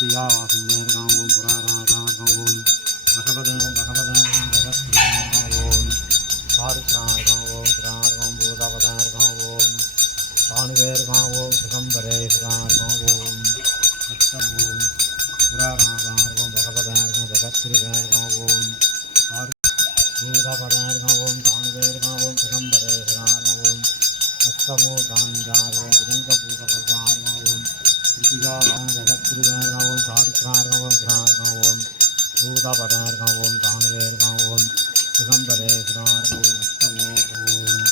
श्रिया वासुदेव ओम पुराराधार ओम भगवद भगवद भगत ओम सारुत्रार ओम त्रार ओम भूतावतार ओम पाणुवेर ओम सुगंबरे सुधार ओम अक्षम ओम पुराराधार ओम भगवद भगत श्रीगार ओम भूतावतार ओम पाणुवेर ओम सुगंबरे सुधार ओम अक्षमो दान ओम भूतपद சிவா ஓம் ஜெகத்குருவேர்கா ஓம் சாருத்ரார்கா ஓம் கிரார்கா ஓம் பூதபதேர்கா ஓம் தானுவேர்கா ஓம் சிதம்பரேஸ்வரார்கோ உத்தமோ ஓம்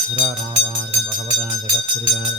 புரராவார்கம் பகவதா ஜெகத்குருவேர்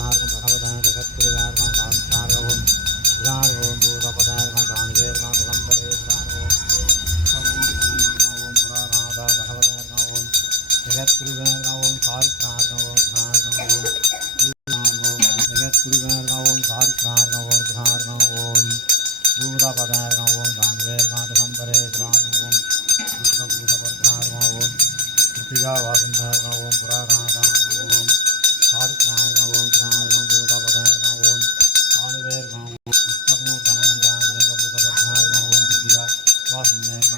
भगवदार्घं भगवदान् जगत्पुरुदार्घं भार्गवं गार्गवं भूतपदार्घं गान्धेर्घं पदम्बरे गार्गवं पुराणादा भगवदार्घं जगत्पुरुदार्घं सार्गार्गवं धार्गवं जगत्पुरुदार्घं सार्गार्गवं धार्गवं भूतपदार्घं गान्धेर्घं पदम्बरे गार्गवं विश्वभूतवर्गार्गवं कृतिका वासन्धार्गवं पुराणादा ओम Awesome, man.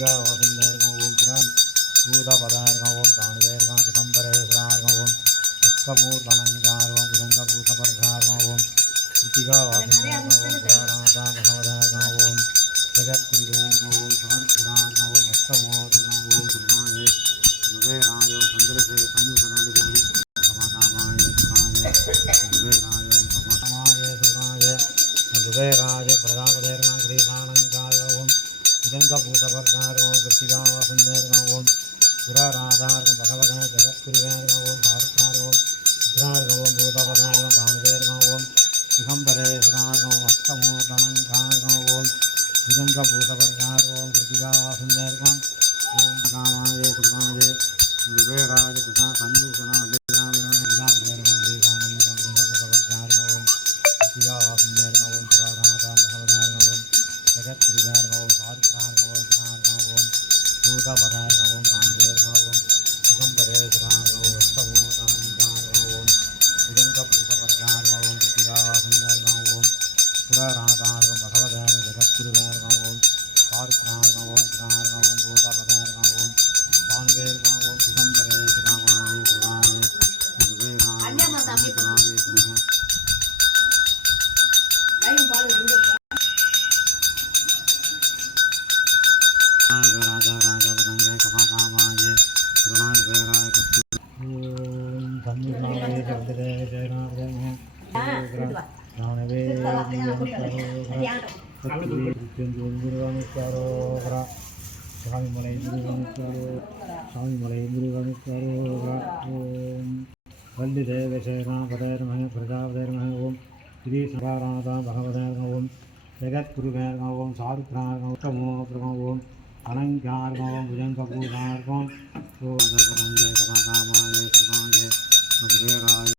முருகா வாசந்தேருக்கும் ஓம் புரான் பூத பதாயிருக்கும் ஓம் தானுதேருக்கும் சிதம்பரேஸ்வராருக்கும் ஓம் அஸ்தபூர் தனங்காருக்கும் புதங்க பூத பரகாருக்கும் ஓம் கிருத்திகா வாசந்தேருக்கும் ஓம் புராணாதா பகவதாருக்கும் ஓம் ஜெகத் குருதேருக்கும் ஓம் சாந்திராருக்கும் ஓம் ஓம் திருநாயே உதயராயோ சந்திரசே சமூகநாதகோடி சமாதாமாய சுராய உதயராயோ சமாதாமாய சுராய உதயராஜ பிரதாபதேர்மா கிரீசான मृदङ्गभूषवर्णार्गो वृत्तिकावासन्धर्गो पुराराधार्गं भगवतः जगत्कुरुवेर्गो भारतार्गो रुद्रार्गो भूतपदार्गो दानवेर्गो दिगम्बरेश्वरार्गो अस्तमूर्तलङ्कार्गो मृदङ्गभूषवर्णार्गो वृत्तिकावासन्धर्गो ओम रामाय कृपाय विवेराज कृष्ण முருகனுக்காரோகரா சாமிமலை முருகனுக்காரோ சாமிமலை முருகனுக்காரோகரா ஓம் வள்ளி தேவசேனா பதேர்மக பிரஜாபதேர்மக ஓம் ஸ்ரீ சகாராதா பகவதேர்ம ஓம் ஜெகத்குருவேர்ம ஓம் சாருத்ரார்ம உத்தமோத்ரம ஓம் அனங்கார்ம ஓம் புஜங்கபூதார்மம் ஓம் அதபரங்கே கமகாமாய சுராய குபேராய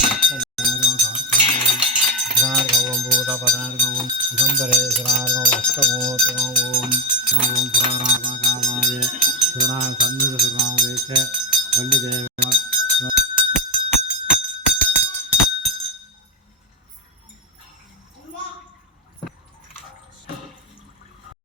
பதார்கம் ஓம் சுந்தரேஸ்வரார்கம் அஷ்டமோத்திரம் ஓம் ஓம் புராணாமகாமாய சுனா சந்திர சுனாம் வைக்க